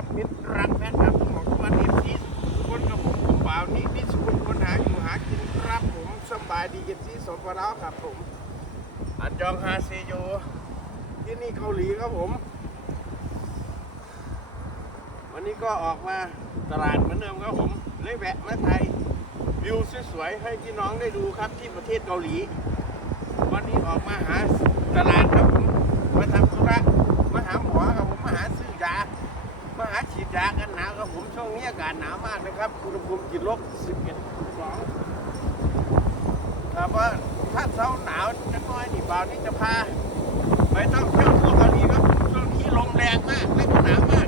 ครับมิตรรักแพทย์ครับของทุกวันเอฟซีคนกับผมผมบ่าวนี่นี่สุคนคนหาอยู่หากินครับผมสบายดีเอฟซีสมปราวครับผมอันยองฮาเซโยที่นี่เกาหลีครับผม วันนี้ก็ออกมาตลาดเหมือนเดิมครับผมเลยแวะมาไทยวิวสวยๆให้พี่น้องได้ดูครับที่ประเทศเกาหลี วันนี้ออกมาหาตลาดครับผมมาทำ ช่วงนี้อากาศหนาวมากนะครับอุณหภูมิติดลบ 11 2ครับว่าถ้าเช้าหนาวจะน้อยนี่บ่าวนี่จะพาไปท่องเที่ยวทั่วเกาหลีครับช่วงนี้ลมแรงมากและก็หนาวมาก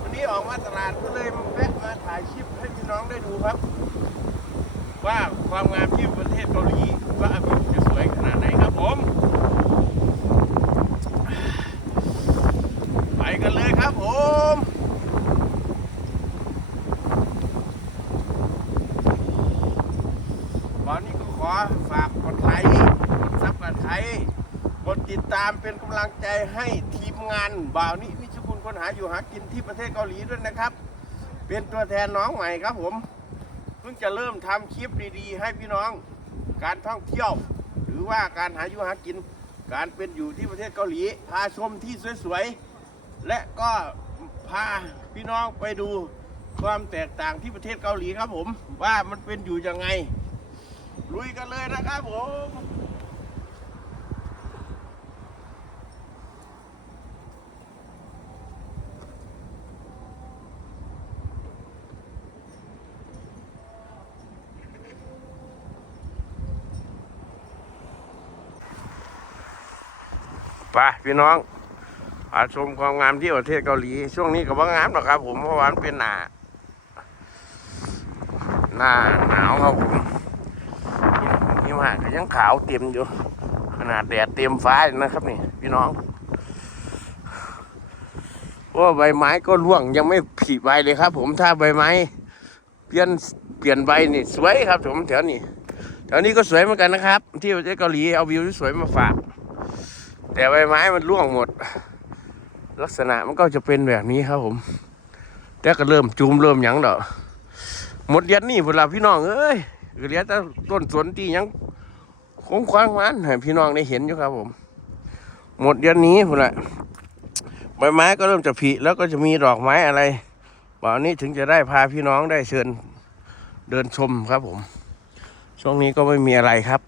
วันนี้ออกมาตลาดก็เลยแวะมาถ่ายคลิปให้พี่น้องได้ดูครับ ว่าความงามที่ประเทศเกาหลีว่าวิวจะสวยขนาดไหนครับผม ไปกันเลยครับผมวันนี้ก็ขอ ฝากกดไลค์กดซับกดไลค์กดติดตามเป็นกำลังใจให้ทีมงานบ่าวนี้นิชคุณคนหาอยู่หากินที่ประเทศเกาหลีด้วยนะครับ เป็นตัวแทนน้องใหม่ครับผมเพิ่งจะเริ่มทำคลิปดีๆ ให้พี่น้องการท่องเที่ยว หรือว่าการหาอยู่หากิน การเป็นอยู่ที่ประเทศเกาหลี พาชมที่สวยๆ และก็พาพี่น้องไปดูความแตกต่างที่ประเทศเกาหลีครับผม ว่ามันเป็นอยู่ยังไง ลุยกันเลยนะครับผมไปพี่น้องอาชมความงามที่ประเทศเกาหลี ช่วงนี้ก็ว่างามหรอกครับ ผมเพราะว่ามันเป็นหนาหน้าหนาวครับผม นี่มาก็ยังขาวเต็มอยู่ ขนาดแดดเต็มฟ้าอยู่นะครับนี่ พี่น้องเพราะว่าใบไม้ก็ร่วงยังไม่ผลิใบเลยครับ ผมถ้าใบไม้ เปลี่ยนเปลี่ยนใบนี่สวยครับ ผมแถวนี้แถวนี้ก็สวยเหมือนกันนะครับ ที่ประเทศเกาหลีเอาวิวที่สวยมาฝาก แต่ใบไม้มันร่วงหมด ลักษณะมันก็จะเป็นแบบนี้ครับผม แต่ก็เริ่มจูมเริ่มหยังดอกหมดเรียนนี่พวกเราพี่น้องเอ้ย เรียแต่ต้นสนที่ยังคงคว้างมันให้พี่น้องได้เห็นอยู่ครับผม หมดเรียนนี้พวกเราใบไม้ก็เริ่มจะผลิแล้วก็จะมีดอกไม้อะไรบ่าวนี้ถึงจะได้พาพี่น้องได้เชิญเดินชมครับผม ช่วงนี้ก็ไม่มีอะไรครับ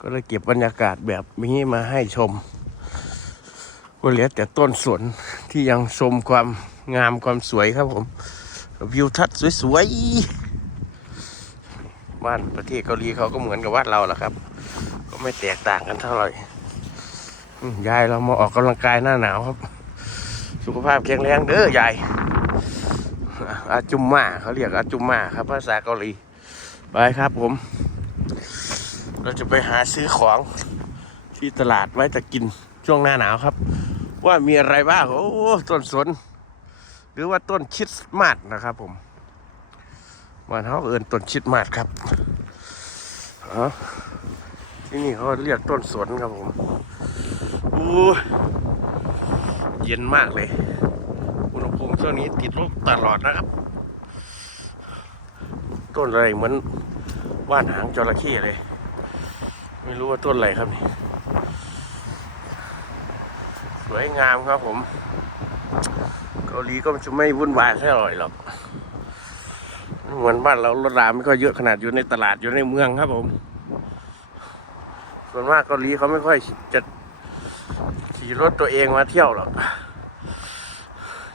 ก็เลยเก็บบรรยากาศแบบนี้มาให้ชมก็เหลือแต่ต้นสนที่ยังชมความงามความสวยครับผมวิวทัศน์สวยๆ บ้านประเทศเกาหลีเขาก็เหมือนกับบ้านเราแหละครับ ก็ไม่แตกต่างกันเท่าไหร่ยายเรามาออกกำลังกายหน้าหนาวครับ สุขภาพแข็งแรงเด้อยายอาจุมมาเขาเรียกอาจุมมาครับภาษาเกาหลีไปครับผม เราจะไปหาซื้อของที่ตลาดไว้จะกินช่วงหน้าหนาวครับ ว่ามีอะไรบ้างโอ้ต้นสน หรือว่าต้นคริดมาดนะครับผม มันเขาเอินต้นคริดมาดครับอ๋อที่นี่เขาเรียกต้นสนครับผมอู้เย็นมากเลย อุณหภูมิช่วงนี้ติดลบตลอดนะครับ ต้นอะไรเหมือนว่านหางจระเข้เลย ไม่รู้ว่าต้นอะไรครับนี่ สวยงามครับผม เกาหลีก็จะไม่วุ่นวายแค่อร่อยหรอก เหมือนบ้านเรารถราไม่ค่อยเยอะขนาดอยู่ในตลาดอยู่ในเมืองครับผม ส่วนมากเกาหลีเขาไม่ค่อยจะขี่รถตัวเองมาเที่ยวหรอก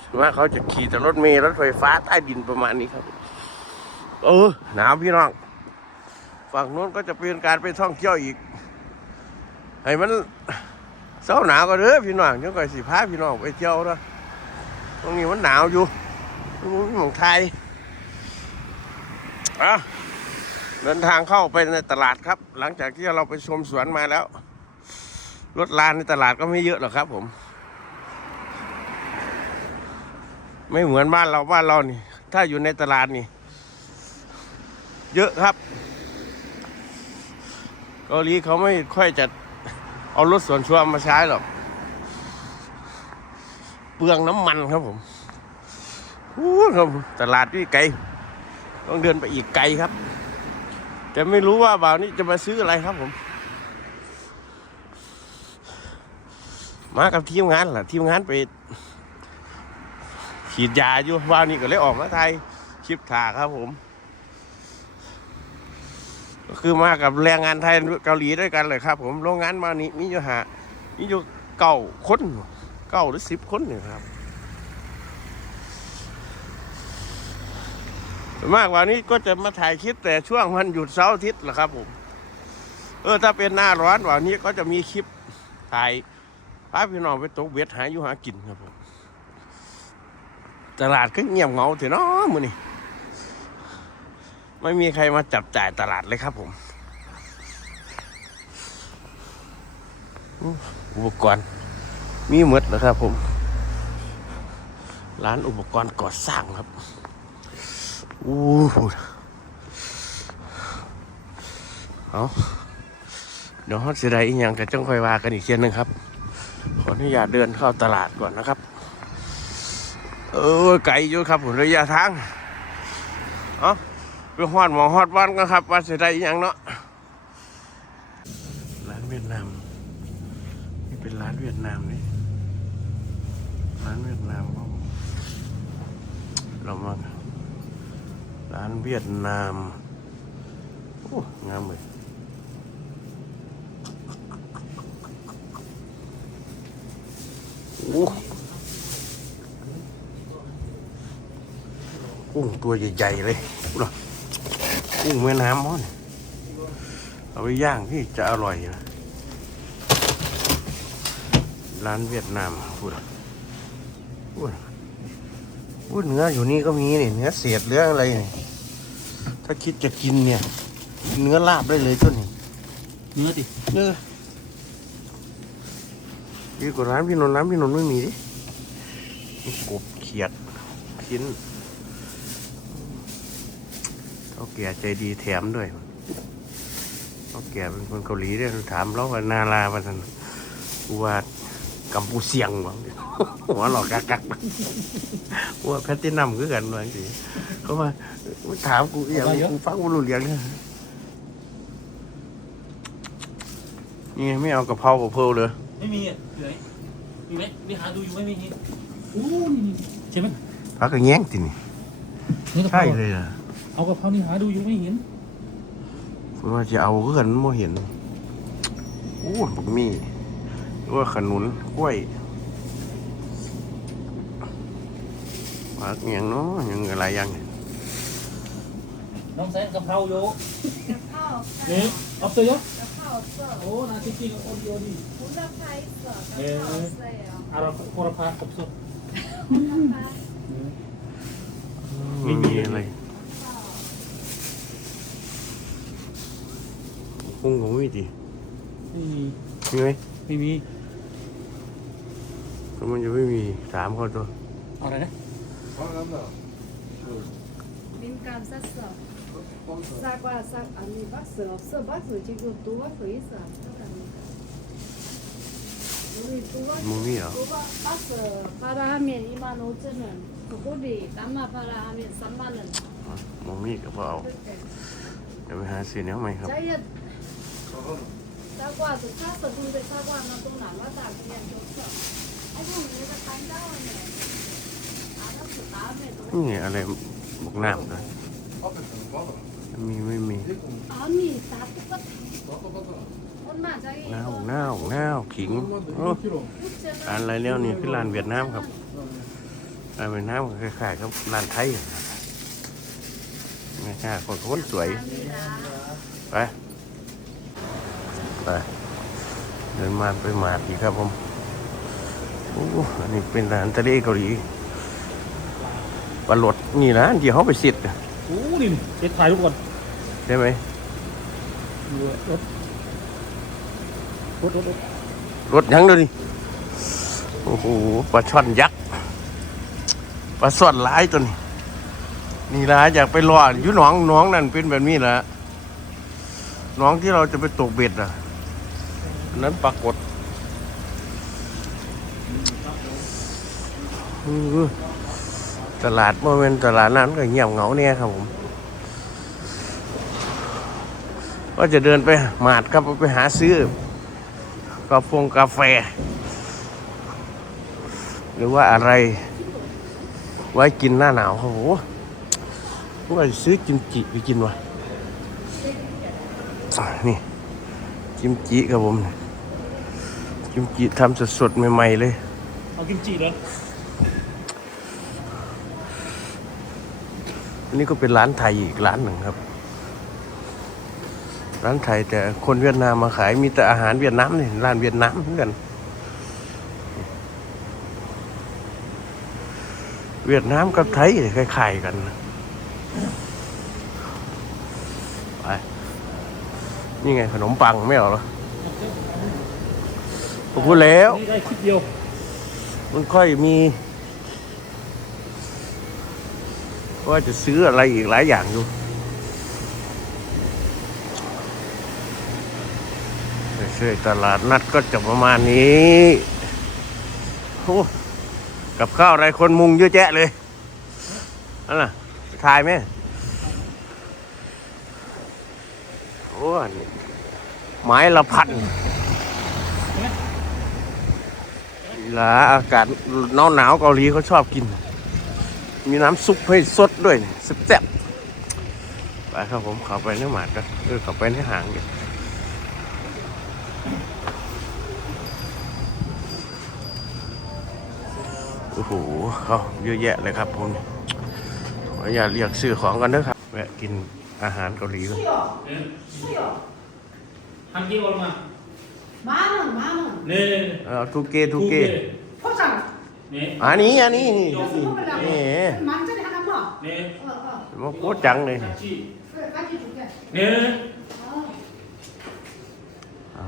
ส่วนมากเขาจะขี่แต่รถเมล์รถไฟฟ้าใต้ดินประมาณนี้ครับ เออหนาวพี่น้อง ฝั่งนู้นก็จะเป็นการไปท่องเที่ยวอีกให้มันเศร้าหนาวก็เด้อพี่น้องยังก่อยสิพาพี่น้องไปเที่ยวนะตรงนี้มันหนาวอยู่ตรงนี้ของไทย อะเดินทางเข้าไปในตลาดครับ หลังจากที่เราไปชมสวนมาแล้ว รถลานในตลาดก็ไม่เยอะหรอกครับ ผม ไม่เหมือนบ้านเราบ้านเรานี่ ถ้าอยู่ในตลาดนี่ เยอะครับเกาหลีเขาไม่ค่อยจะเอารถส่วนชัวมาใช้หรอกเปลืองน้ำมันครับผมอู้ครับผมตลาดที่ไกล ต้องเดินไปอีกไกลครับ แต่ไม่รู้ว่าบ่าวนี้จะมาซื้ออะไรครับผม มากับทีมงานล่ะทีมงานไปฉีดยาอยู่ว่าวนี้ก็เลยออกมาไทยคลิปถ่าครับผม ก็คือมากับแรงงานไทยเกาหลีด้วยกันเลยครับ ผมโรงงานมานี้มีอยู่หามีอยู่เก้าคนเก้าหรือสิบคนเนี่ยครับส่วน มากวันนี้ก็จะมาถ่ายคลิปแต่ช่วงวันหยุดเสาร์อาทิตย์แหละครับผม เออถ้าเป็นหน้าร้อนวันนี้ก็จะมีคลิปถ่ายพาพี่น้องไปตกเบ็ดหาอยู่หากินครับผมตลาดก็เงียบเหงาเถอะเนาะมือนี่ไม่มีใครมาจับจ่ายตลาดเลยครับผม อุปกรณ์มีหมดแล้วครับผม ร้านอุปกรณ์ก่อสร้างครับ อู้หูเอาเดี๋ยวเขาจะได้อีกอย่างกับจ้องคอยว่ากันอีกเทียนหนึ่งครับ ขออนุญาตเดินเข้าตลาดก่อนนะครับ เออไกลอยู่ครับผมระยะทางเอ๋อไปฮอดหมองฮอดวันกันครับว่าจะได้อิหยังเนาะร้านเวียดนามนี่เป็นร้านเวียดนามนี่ร้านเวียดนามครับเรามา ร้านเวียดนาม โอ้ งามเลยโอ้กุ้งตัวใหญ่ๆเลยดูนะกุ้งแม่น้ำมันเอาไปย่างที่จะอร่อยนะร้านเวียดนามพูดพูดพูดเนื้ออยู่นี่ก็มีนี่เนื้อเศษเนื้ออะไรนี่ ถ้าคิดจะกินเนี่ย เนื้อลาบได้เลยต้นนี้เนื้อดิเนื้อดีกว่าร้านพี่นนท์ร้านพี่นนท์ไม่มีดิมีกบเขียดชิ้นเขาแก่ใจดีแถมด้วยเขาแก่เป็นคนเกาหลีด้วยถามเราว่านาลาวันนั้นกูว่า กัมพูเซียงวะหัวหลอกกักกักว่าแพทตินัมคือกันบางทีเขามาถามกูอหย่างกูฟังกูรู้เรื่องนี่ไม่เอากะเพรากับเพลเลยไม่มีอะเหลือมีไหมมีหาดูอยู่ไหมมีนี่อู้นี่นี่ใช่ไหมพักกระแง้งตินี่เนื้อกะเพใช่ราเลยนะเอากะเพรานี่หาดูอยู่ไม่เห็นผมว่าจะเอาเพื่อนมันบ่เห็นโอ้บักมีห รืว่ขนุนกล้วยปากอย่างนาะอย่งอะไรอย่างน้องแซงกะเพราอยู่กับข้เอ๊อาเสือ กับข้าทีสิร์ฟ 오, 나 치킨 어디어 디. คุนไพรเสิระฟกับข้าวเสิร์ฟ 알 아, 보라파 없 어. ไม่มีอะไรคงคงไม่ดี,มีไหมไม่มี. แล้วมันจะไม่มีสามเขาตัวเอาอะไรนะ敏感色色，啥瓜啥啊？你把色色把色这个多会色，那个敏感。มูมี่เหรอ把色把那下面一般都这人，不过的，咱们把那下面三万人。มูมี่กับเอาเดี๋ยวไปหาสีเนื้อไหมครับ这也。 가 사과도 샀어. 근데 사과 하나 또 남았다 그냥 줬어. 아이고 내가 간다고 네. 알았어. 다음에 또. นี่ไงอะไรบุกน้ำนะมีไม่มี 아니 다 똑같아. 엄마 저기 หน้าวหน้าวหน้าวขิงโอ้ ร้านอะไรเนี่ยนี่คือร้านเวียดนามครับ ร้านเวียดนามก็คล้ายๆกับร้านไทยนะครับแม่ค้าคนคนสวย ไป ไปเดินมาไปหมาดอีกครับผมโอ้อันนี้เป็นร้านทะเลเกาหลีปลาหลดนี่นะที่เขาไปสิทธิ์โอ้นี่เช็ดถ่ายรูปก่อนใช่ไหมดูรถรถรถรถรถยังเลยนี่โอ้โหปลาช่อนยักษ์ปลาส่อนร้ายตัวนี้นี่ละอยากไปรออยู่หนองหนองนั่นเป็นแบบนี้แหละหนองที่เราจะไปตกเบ็ดอะอั นั้นปรากฏตลาดโมเมนตลาดนั้นก็เงียบเหงาเนี่ยครับผมก็จะเดินไปหมาดครับไปหาซื้อกาแฟงกาแฟ หรือว่าอะไร ไว้กินหน้าหนาวครับผมว่าจะซื้อกิมจิไปกินวะอะนี่กิมจิครับผม กิมจิทำสดๆใหม่ๆเลย เอากิมจิเหรออันนี้ก็เป็นร้านไทยอีกร้านหนึ่งครับ ร้านไทยแต่คนเวียดนามมาขายมีแต่อาหารเวียดนามนี่ร้านเวียดนามเหมือนกัน เวียดนามกับไทยคล้ายๆกันนะไปนี่ไงขนมปังไม่เอาเหรอ ผมพูดแล้ว นี่ได้คลิปเดียว มันค่อยมีว่าจะซื้ออะไรอีกหลายอย่างอยู่เชื่อตลาดนัดก็จะประมาณนี้โอ้กับข้าวอะไรคนมุงเยอะแยะเลยนั่นน่ะไปถ่ายไหมโอ้นี่ไม้ละพัน ห ลาอากาศหนาวหนาวๆเกาหลีเขาชอบกิน มีน้ำซุปให้สดด้วยนี่แซ่บๆไปครับผมเข้าไปในหมาดกันเออเข้าไปในห่างดิโอ้โหเขาเยอะแยะเลยครับผมขออย่าตเรียกซื้อของกันนะครับแวะกินอาหารเกาหลีกัน 수요, 수요. ฮันกี้ออกมา 만 원, 만 원. เน่ เออทูเกทูเก 포장. เน่ อันนี้อันนี้นี่ 여기서 먹으려고. 예. 만짜리 하나 뭐? เน่ 어, 어. มาโคตรจังเลย ฮันจี 그래, 같이 줄게. เน่ 어. อ๋อ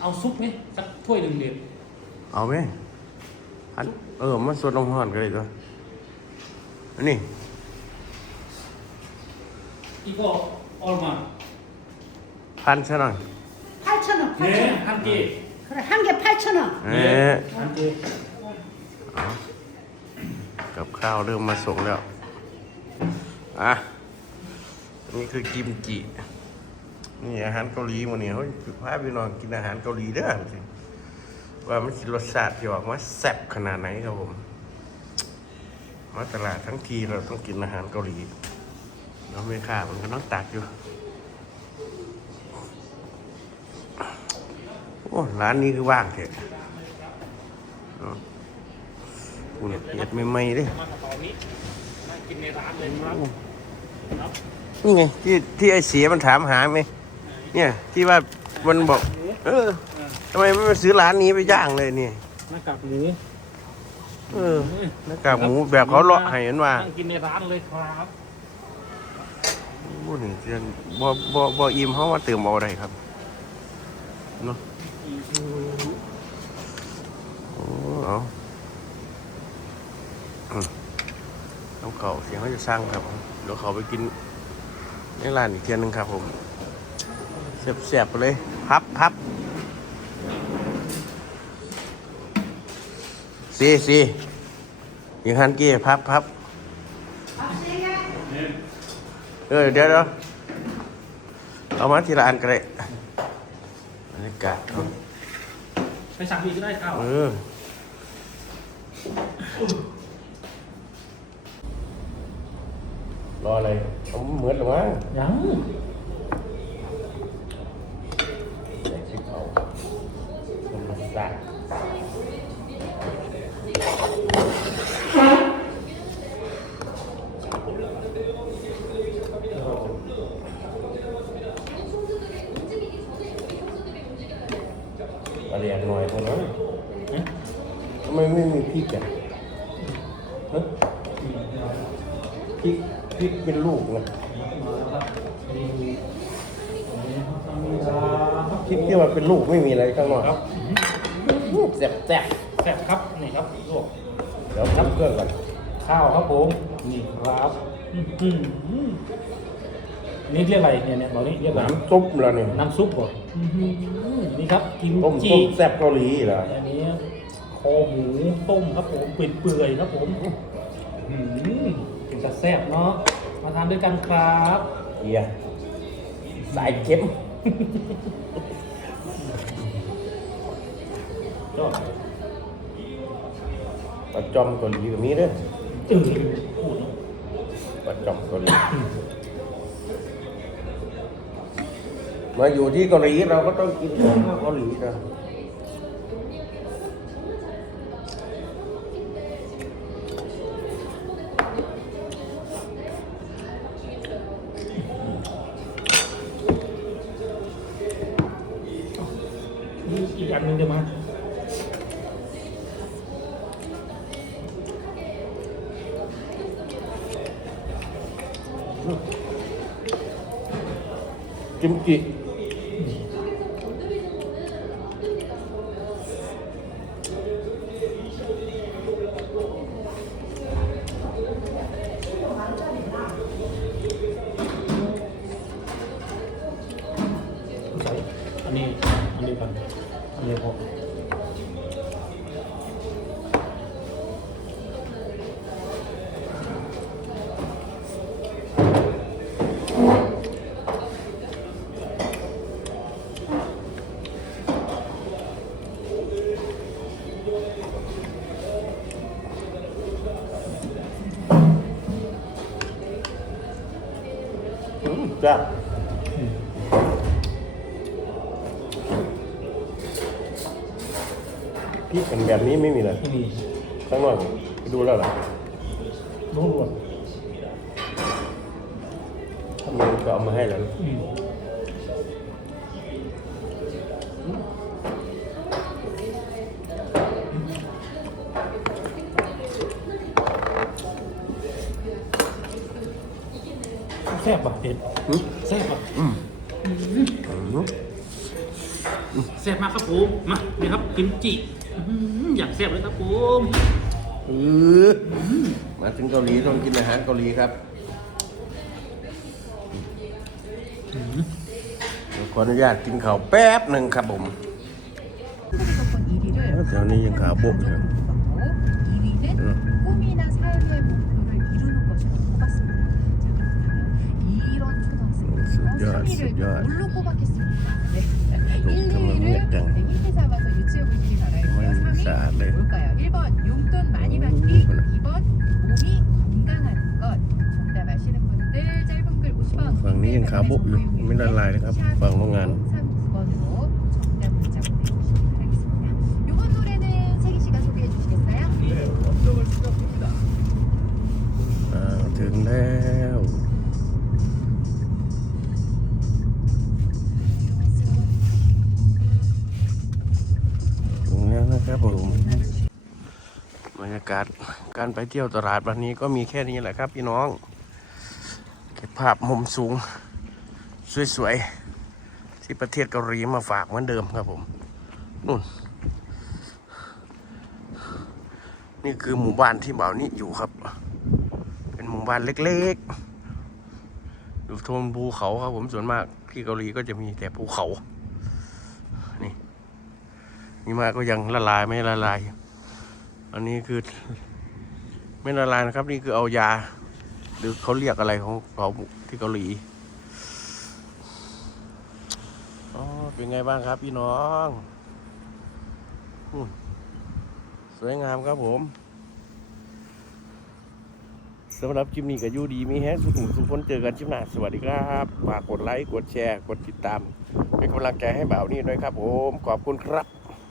เอาซุปไหมสักถ้วยหนึ่งเด็ด เอาไหมอันเออ มันสดลงห่อนก็เลยตัวอันนี้ อีกก็ออกมา พันซะหน่อย 8천 원, เน่ 8천 원. ฮันกี้ 그래, 한 개 8천 원. เอ๊ะ ฮันกี้ เอากับข้าวเริ่มมาส่งแล้ว อ่ะ นี่คือกิมจิ นี่อาหารเกาหลีหมันเนี่ยเฮ้ยพาพี่น้องกินอาหารเกาหลีเด้อจริงว่ามันคิดรสชาติที่ออกมาแซ่บขนาดไหนครับผม มาตลาดทั้งทีเราต้องกินอาหารเกาหลีเราไม่ค่ามันก็ต้องตักอยู่ อ้ร้านนี้คือว่างเถอะเนาะคุณเห็ดใหม่ๆเด้มากระเป๋านี้นั่งกินในร้านเลยครับครับนี่ไงที่ที่ไอเสียมันถามหาไหมเนี่ยที่ว่ามันบอก เออทำไมไม่มาซื้อร้านนี้ไปย่างเลยเนี่ยหน้ากากหมูเออหน้ากากหมูแบบเขาเลาะให้เห็นว่านั่งกินในร้านเลยครับพูดถึงเรื่องบ่บ่บ่อิ่มเขามาเติมเอาอะไรครับเนาะ โอ้เอาน้องเขาเสียงเขาจะสร้างครับ เดี๋ยวเขาไปกินในร้านอีกเทียนหนึ่งครับผมเสียบๆไปเลย พับพับซีซีอยังฮันกี้พับพับเออเดี๋ยวเดี๋ยวเอามาทีละอันก็ได้ รรยากาศครับไปสั่งอีกก็ได้ข้าวเออรออะไรเอาเหมือนหรือมั้งยังอยากชิมเขาคนมาสร้างอะไรอย่าง หน่อยคนนั้นทำไมไม่มีพริกอะฮะพริกพริกเป็นลูกนะพริกที่มันเป็นลูกไม่มีอะไรข้างนอกครับแซ่บแซ่บแซ่บครับนี่ครับลวกเดี๋ยวทำเครื่องก่อนข้าวครับผมนี่ครับอื้อหือนี่เรียกอะไรเนี่ยเนี่ยบอกนี่เรียกอะไรน้ำซุปแล้วนี่น้ำซุปเหรออื้อหือ นี่ครับกิมต้มจิต้มแซ่บเกาหลีเหรออันนี้โคอหมูต้มครับผมเปื่อยๆครับผมอืมเป็นจะแซ่บเนาะมาทานด้วยกันครับเฮียสายเข็มก็ปลาจอมเกาหลีแบบนี้เด้อตื่นพูดเนอะปลาจอมเกาหลี มาอยู่ที่เกาหลีเราก็ต้องกินของเกาหลีนะนี่อีกอันหนึงเดี๋ยวมากิมจิ ใส่อันนี้อันนี้ก่อน อัน ข้างนอกไปดูแล้วเหรอรู้รวนถ้ามีก็เอามาให้แล้วอืมแซ่บป่ะเด็ดอืมแซ่บป่ะอืมแซ่บมากครับผม มานี่ครับกิมจิอื้อหืออยากแซ่บเลยครับผมเออมาถึงเกาหลีต้องกินอาหารเกาหลีครับ ขออนุญาตกินข้าวแป๊บหนึ่งครับผม 한국의 조건 1위를 แถวนี้ยังขาบุกอยู่ 2위는 응. 꿈이나 삶의 목표를 이루는 것으로 뽑았습니다. 자, 그렇다면 이런 초등학생들 수저, 3위를 수저. 뭘로 뽑았겠습니까? 네. 또 1, 정말 2위를 흥미있다. 행위 잡아서 유치해 보시기 바라고요. 정말 3위 싸네. 뭘까요? 1번 몸이 건강한 것. 정답 아시는 분들 짧은 글 50원. ฝั่งนี้ยังขาบุกอยู่ไม่ละลายนะครับ ฝั่งโรงงาน 39번으로 정답 문자 보내주시기 바라겠습니다. 이번 노래는 세기 씨가 소개해 주시겠어요? อ่าถึงแล้วถึงแล้วนะครับผมบรรยากาศ การไปเที่ยวตลาดวันนี้ก็มีแค่นี้แหละครับพี่น้อง เก็บภาพมุมสูง สวยๆ ที่ประเทศเกาหลีมาฝากเหมือนเดิมครับผมนู่น นี่คือหมู่บ้านที่บ่านี้อยู่ครับ เป็นหมู่บ้านเล็กๆอยู่โทนภูเขาครับผมส่วนมากที่เกาหลีก็จะมีแต่ภูเขานี่นี่มาก็ยังละลายไม่ละลาย อันนี้คือ ไม่ละลายนะครับ นี่คือเอายา หรือเขาเรียกอะไรของเขาที่เกาหลีอ๋อเป็นไงบ้างครับพี่น้องสวยงามครับผมสำหรับคลิปนี้ก็อยู่ดีมีแฮงสุขุมสุขคนเจอกันคลิปหน้าสวัสดีครับฝากกดไลค์ กดแชร์ กดติดตาม เป็นกำลังใจให้บ่าวนี่ด้วยครับผม ขอบคุณครับ